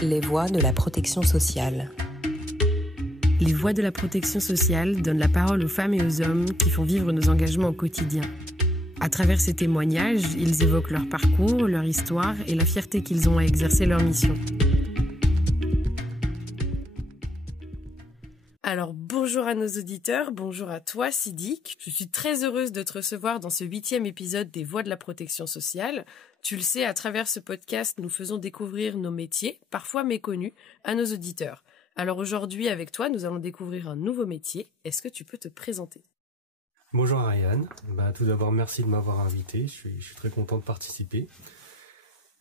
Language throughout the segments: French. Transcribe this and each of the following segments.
Les voix de la protection sociale. Les voix de la protection sociale donnent la parole aux femmes et aux hommes qui font vivre nos engagements au quotidien. À travers ces témoignages, ils évoquent leur parcours, leur histoire et la fierté qu'ils ont à exercer leur mission. Alors bonjour à nos auditeurs, bonjour à toi Sidik. Je suis très heureuse de te recevoir dans ce 8e épisode des Voix de la protection sociale. Tu le sais, à travers ce podcast, nous faisons découvrir nos métiers, parfois méconnus, à nos auditeurs. Alors aujourd'hui, avec toi, nous allons découvrir un nouveau métier. Est-ce que tu peux te présenter ? Bonjour Ariane. Tout d'abord, merci de m'avoir invité. Je suis très content de participer.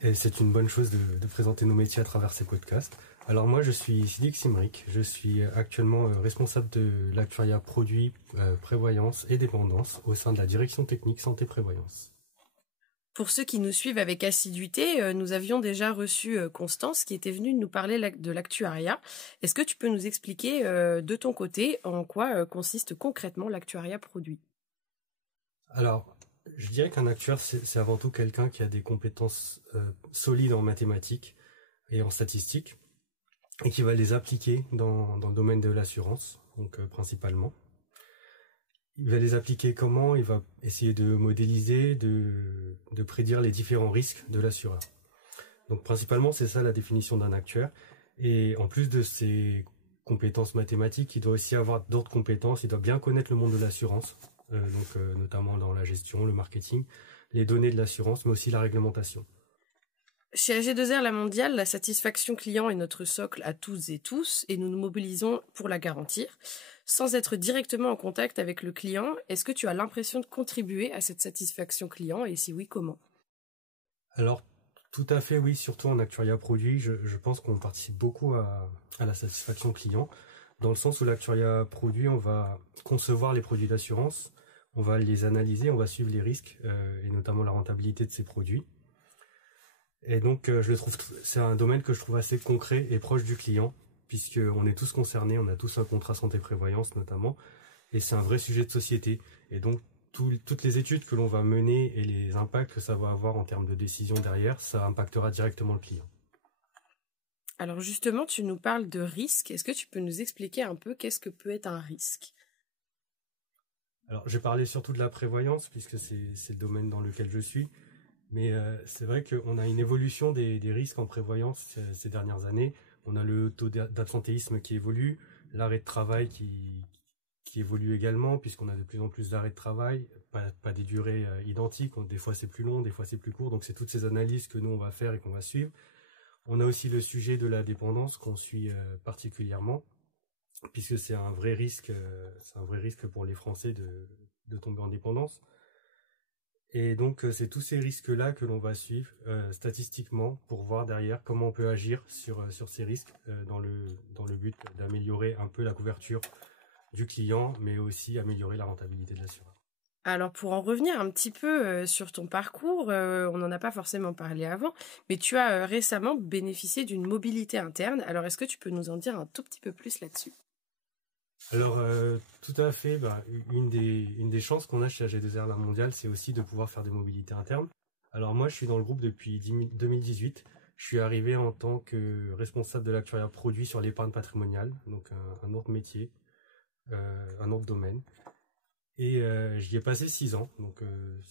Et c'est une bonne chose de présenter nos métiers à travers ces podcasts. Alors moi, je suis Sidik Simrik. Je suis actuellement responsable de l'actuariat produits, prévoyance et dépendance au sein de la direction technique santé prévoyance. Pour ceux qui nous suivent avec assiduité, nous avions déjà reçu Constance qui était venue nous parler de l'actuariat. Est-ce que tu peux nous expliquer de ton côté en quoi consiste concrètement l'actuariat produit ? Alors, je dirais qu'un actuaire, c'est avant tout quelqu'un qui a des compétences solides en mathématiques et en statistiques et qui va les appliquer dans le domaine de l'assurance, donc principalement. Il va les appliquer comment ? Il va essayer de modéliser, de prédire les différents risques de l'assureur. Donc principalement, c'est ça la définition d'un actuaire. Et en plus de ses compétences mathématiques, il doit aussi avoir d'autres compétences. Il doit bien connaître le monde de l'assurance, notamment dans la gestion, le marketing, les données de l'assurance, mais aussi la réglementation. Chez AG2R La Mondiale, la satisfaction client est notre socle à toutes et tous et nous nous mobilisons pour la garantir. Sans être directement en contact avec le client, est-ce que tu as l'impression de contribuer à cette satisfaction client et si oui, comment ? Alors, tout à fait, oui, surtout en actuariat produit, je pense qu'on participe beaucoup à la satisfaction client, dans le sens où l'actuariat produit, on va concevoir les produits d'assurance, on va les analyser, on va suivre les risques et notamment la rentabilité de ces produits. Et donc, c'est un domaine que je trouve assez concret et proche du client, puisqu'on est tous concernés, on a tous un contrat santé-prévoyance notamment, et c'est un vrai sujet de société. Et donc, toutes les études que l'on va mener et les impacts que ça va avoir en termes de décision derrière, ça impactera directement le client. Alors justement, tu nous parles de risque. Est-ce que tu peux nous expliquer un peu qu'est-ce que peut être un risque ? Alors, j'ai parlé surtout de la prévoyance, puisque c'est le domaine dans lequel je suis. Mais c'est vrai qu'on a une évolution des risques en prévoyance ces dernières années. On a le taux d'absentéisme qui évolue, l'arrêt de travail qui évolue également, puisqu'on a de plus en plus d'arrêts de travail, pas des durées identiques, des fois c'est plus long, des fois c'est plus court, donc c'est toutes ces analyses que nous on va faire et qu'on va suivre. On a aussi le sujet de la dépendance qu'on suit particulièrement, puisque c'est un vrai risque pour les Français de tomber en dépendance. Et donc, c'est tous ces risques-là que l'on va suivre statistiquement pour voir derrière comment on peut agir sur ces risques dans le but d'améliorer un peu la couverture du client, mais aussi améliorer la rentabilité de l'assureur. Alors, pour en revenir un petit peu sur ton parcours, on n'en a pas forcément parlé avant, mais tu as récemment bénéficié d'une mobilité interne. Alors, est-ce que tu peux nous en dire un tout petit peu plus là-dessus ? Alors, tout à fait. Une des chances qu'on a chez AG2R La Mondiale, c'est aussi de pouvoir faire des mobilités internes. Alors moi, je suis dans le groupe depuis 2018. Je suis arrivé en tant que responsable de l'actuariat produit sur l'épargne patrimoniale, donc un autre métier, un autre domaine. Et j'y ai passé 6 ans, donc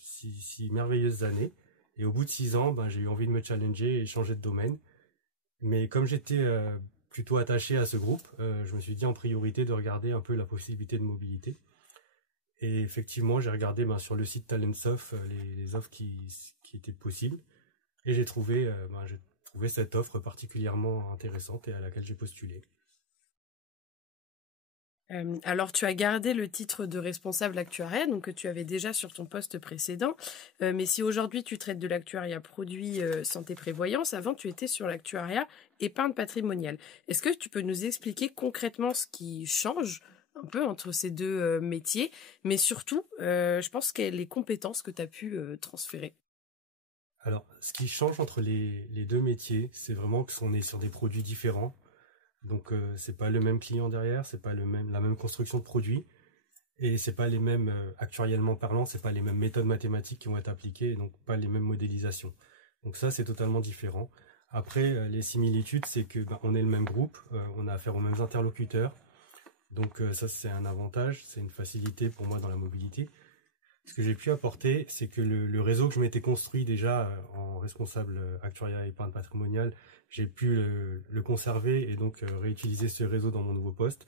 6 merveilleuses années. Et au bout de 6 ans, j'ai eu envie de me challenger et changer de domaine. Mais comme j'étais plutôt attaché à ce groupe, je me suis dit en priorité de regarder un peu la possibilité de mobilité. Et effectivement, j'ai regardé sur le site Talentsoft les offres qui étaient possibles. Et j'ai trouvé cette offre particulièrement intéressante et à laquelle j'ai postulé. Alors, tu as gardé le titre de responsable actuariat, donc que tu avais déjà sur ton poste précédent. Mais si aujourd'hui tu traites de l'actuariat produit santé prévoyance, avant tu étais sur l'actuariat épargne patrimoniale. Est-ce que tu peux nous expliquer concrètement ce qui change un peu entre ces deux métiers, mais surtout, je pense que les compétences que tu as pu transférer ? Alors, ce qui change entre les deux métiers, c'est vraiment qu'on est sur des produits différents. Donc c'est pas le même client derrière, c'est pas la même construction de produit et c'est pas les mêmes actuariellement parlant, c'est pas les mêmes méthodes mathématiques qui vont être appliquées et donc pas les mêmes modélisations. Donc ça c'est totalement différent. Après, les similitudes, c'est que on est le même groupe, on a affaire aux mêmes interlocuteurs. Donc ça, c'est un avantage, c'est une facilité pour moi dans la mobilité. Ce que j'ai pu apporter, c'est que le réseau que je m'étais construit déjà en responsable actuariat et épargne patrimoniale, j'ai pu le conserver et donc réutiliser ce réseau dans mon nouveau poste.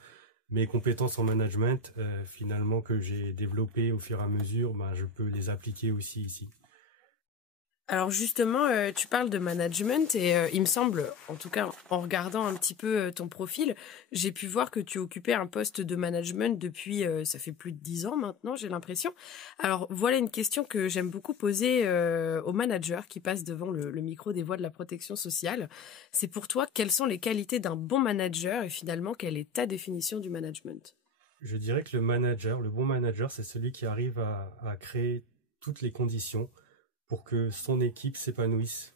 Mes compétences en management, finalement, que j'ai développées au fur et à mesure, je peux les appliquer aussi ici. Alors justement, tu parles de management et il me semble, en tout cas en regardant un petit peu ton profil, j'ai pu voir que tu occupais un poste de management depuis, ça fait plus de 10 ans maintenant, j'ai l'impression. Alors voilà une question que j'aime beaucoup poser aux managers qui passent devant le micro des voix de la protection sociale. C'est pour toi, quelles sont les qualités d'un bon manager et finalement, quelle est ta définition du management? Je dirais que le bon manager, c'est celui qui arrive à créer toutes les conditions pour que son équipe s'épanouisse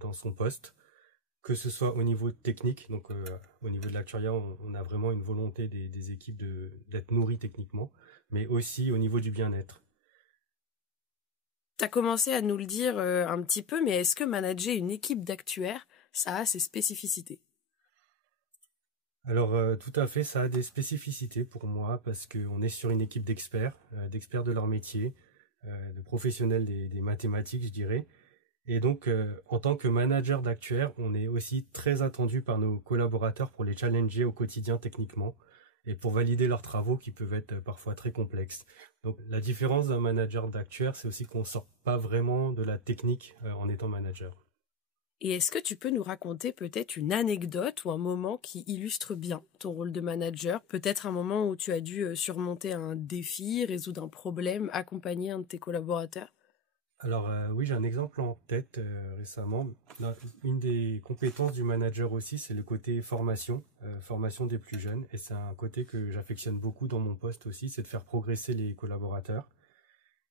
dans son poste, que ce soit au niveau technique, donc au niveau de l'actuariat, on a vraiment une volonté des équipes d'être nourries techniquement, mais aussi au niveau du bien-être. Tu as commencé à nous le dire un petit peu, mais est-ce que manager une équipe d'actuaires, ça a ses spécificités? Alors tout à fait, ça a des spécificités pour moi parce qu'on est sur une équipe d'experts de leur métier, de professionnels des mathématiques, je dirais. Et donc, en tant que manager d'actuaires, on est aussi très attendu par nos collaborateurs pour les challenger au quotidien techniquement et pour valider leurs travaux qui peuvent être parfois très complexes. Donc, la différence d'un manager d'actuaires, c'est aussi qu'on ne sort pas vraiment de la technique en étant manager. Et est-ce que tu peux nous raconter peut-être une anecdote ou un moment qui illustre bien ton rôle de manager? Peut-être un moment où tu as dû surmonter un défi, résoudre un problème, accompagner un de tes collaborateurs? Alors oui, j'ai un exemple en tête récemment. Une des compétences du manager aussi, c'est le côté formation, formation des plus jeunes. Et c'est un côté que j'affectionne beaucoup dans mon poste aussi, c'est de faire progresser les collaborateurs.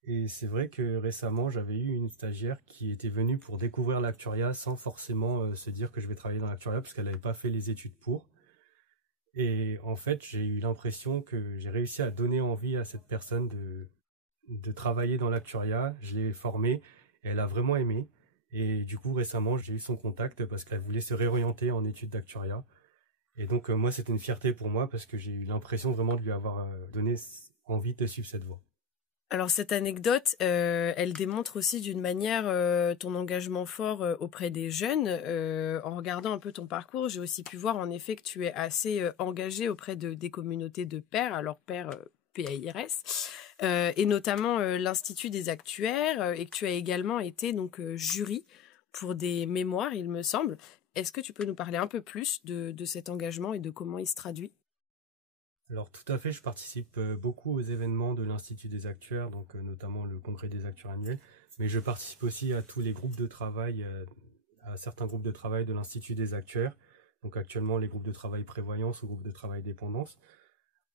Et c'est vrai que récemment, j'avais eu une stagiaire qui était venue pour découvrir l'actuariat sans forcément se dire que je vais travailler dans l'actuariat parce qu'elle n'avait pas fait les études pour. Et en fait, j'ai eu l'impression que j'ai réussi à donner envie à cette personne de travailler dans l'actuariat. Je l'ai formée, et elle a vraiment aimé. Et du coup, récemment, j'ai eu son contact parce qu'elle voulait se réorienter en études d'actuariat. Et donc, moi, c'était une fierté pour moi parce que j'ai eu l'impression vraiment de lui avoir donné envie de suivre cette voie. Alors cette anecdote, elle démontre aussi d'une manière ton engagement fort auprès des jeunes. En regardant un peu ton parcours, j'ai aussi pu voir en effet que tu es assez engagé auprès des communautés de pairs, alors pairs PAIRS, et notamment l'Institut des actuaires, et que tu as également été donc jury pour des mémoires, il me semble. Est-ce que tu peux nous parler un peu plus de cet engagement et de comment il se traduit? Alors tout à fait, je participe beaucoup aux événements de l'Institut des actuaires, donc notamment le congrès des actuaires annuel, mais je participe aussi à tous les groupes de travail, à certains groupes de travail de l'Institut des actuaires, donc actuellement les groupes de travail prévoyance ou groupes de travail dépendance.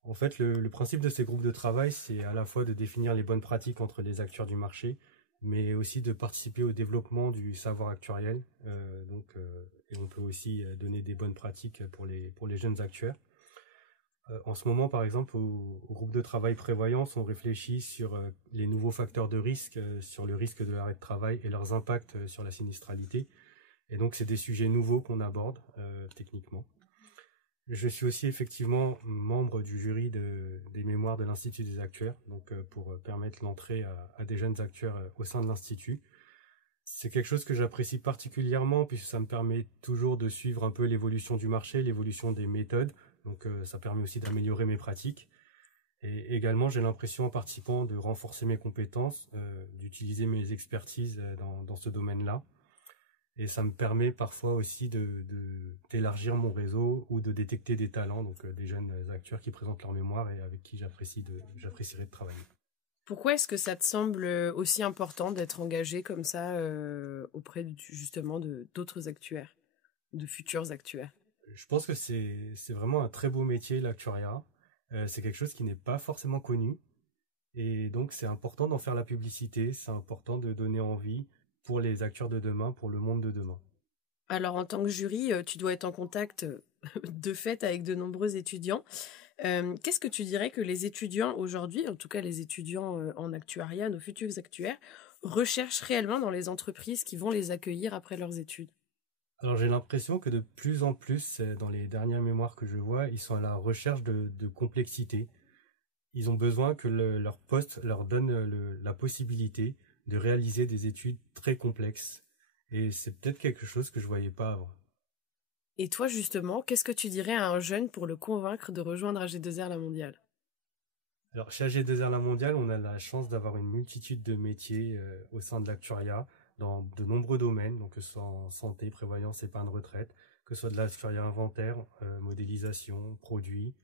En fait, le principe de ces groupes de travail, c'est à la fois de définir les bonnes pratiques entre les acteurs du marché, mais aussi de participer au développement du savoir actuariel, et on peut aussi donner des bonnes pratiques pour les jeunes actuaires. En ce moment, par exemple, au groupe de travail prévoyance, on réfléchit sur les nouveaux facteurs de risque, sur le risque de l'arrêt de travail et leurs impacts sur la sinistralité. Et donc, c'est des sujets nouveaux qu'on aborde techniquement. Je suis aussi effectivement membre du jury des mémoires de l'Institut des actuaires, donc pour permettre l'entrée à des jeunes actuaires au sein de l'Institut. C'est quelque chose que j'apprécie particulièrement puisque ça me permet toujours de suivre un peu l'évolution du marché, l'évolution des méthodes. Donc ça permet aussi d'améliorer mes pratiques. Et également, j'ai l'impression en participant de renforcer mes compétences, d'utiliser mes expertises dans ce domaine-là. Et ça me permet parfois aussi d'élargir mon réseau ou de détecter des talents, donc des jeunes acteurs qui présentent leur mémoire et avec qui j'apprécierais de travailler. Pourquoi est-ce que ça te semble aussi important d'être engagé comme ça auprès justement d'autres actuaires, de futurs actuaires? Je pense que c'est vraiment un très beau métier, l'actuariat. C'est quelque chose qui n'est pas forcément connu. Et donc, c'est important d'en faire la publicité. C'est important de donner envie pour les acteurs de demain, pour le monde de demain. Alors, en tant que jury, tu dois être en contact de fait avec de nombreux étudiants. Qu'est-ce que tu dirais que les étudiants aujourd'hui, en tout cas les étudiants en actuariat, nos futurs actuaires, recherchent réellement dans les entreprises qui vont les accueillir après leurs études? Alors j'ai l'impression que de plus en plus, dans les dernières mémoires que je vois, ils sont à la recherche de complexité. Ils ont besoin que leur poste leur donne la possibilité de réaliser des études très complexes. Et c'est peut-être quelque chose que je voyais pas avant. Et toi, justement, qu'est-ce que tu dirais à un jeune pour le convaincre de rejoindre AG2R La Mondiale? Alors chez AG2R La Mondiale, on a la chance d'avoir une multitude de métiers au sein de l'actuariat dans de nombreux domaines, donc que ce soit en santé, prévoyance, épargne retraite, que ce soit de l'actuariat inventaire, modélisation, produits.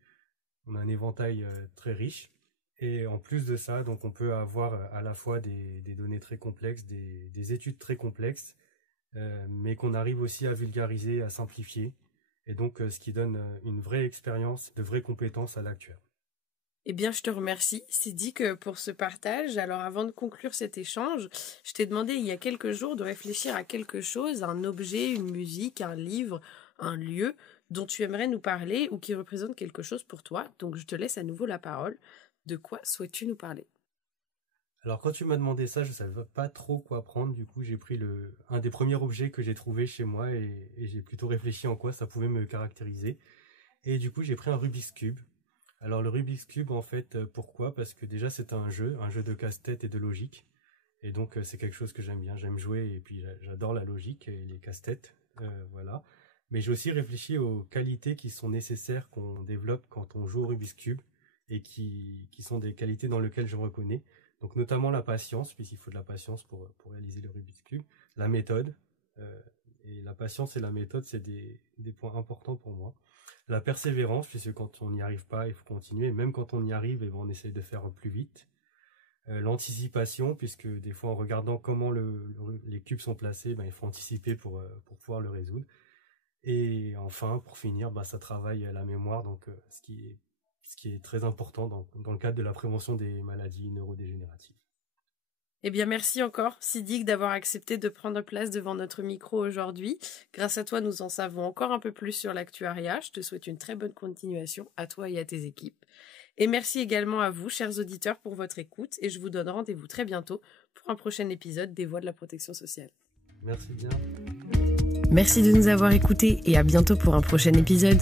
On a un éventail très riche. Et en plus de ça, donc on peut avoir à la fois des données très complexes, des études très complexes, mais qu'on arrive aussi à vulgariser, à simplifier. Et donc ce qui donne une vraie expérience, de vraies compétences à l'actuaire. Eh bien, je te remercie, Sidik, pour ce partage. Alors, avant de conclure cet échange, je t'ai demandé il y a quelques jours de réfléchir à quelque chose, un objet, une musique, un livre, un lieu dont tu aimerais nous parler ou qui représente quelque chose pour toi. Donc, je te laisse à nouveau la parole. De quoi souhaites-tu nous parler? Alors quand tu m'as demandé ça, je savais pas trop quoi prendre. Du coup, j'ai pris un des premiers objets que j'ai trouvé chez moi et j'ai plutôt réfléchi en quoi ça pouvait me caractériser. Et du coup, j'ai pris un Rubik's Cube. Alors le Rubik's Cube, en fait, pourquoi? Parce que déjà c'est un jeu de casse-tête et de logique. Et donc c'est quelque chose que j'aime bien. J'aime jouer et puis j'adore la logique et les casse-têtes. Voilà. Mais j'ai aussi réfléchi aux qualités qui sont nécessaires qu'on développe quand on joue au Rubik's Cube et qui sont des qualités dans lesquelles je me reconnais. Donc notamment la patience, puisqu'il faut de la patience pour réaliser le Rubik's Cube. La méthode. Et la patience et la méthode, c'est des points importants pour moi. La persévérance, puisque quand on n'y arrive pas, il faut continuer. Et même quand on y arrive, on essaye de faire plus vite. L'anticipation, puisque des fois en regardant comment les cubes sont placés, il faut anticiper pour pouvoir le résoudre. Et enfin, pour finir, ça travaille la mémoire, donc ce qui est très important dans le cadre de la prévention des maladies neurodégénératives. Eh bien, merci encore, Sidik, d'avoir accepté de prendre place devant notre micro aujourd'hui. Grâce à toi, nous en savons encore un peu plus sur l'actuariat. Je te souhaite une très bonne continuation à toi et à tes équipes. Et merci également à vous, chers auditeurs, pour votre écoute. Et je vous donne rendez-vous très bientôt pour un prochain épisode des Voix de la protection sociale. Merci bien. Merci de nous avoir écoutés et à bientôt pour un prochain épisode.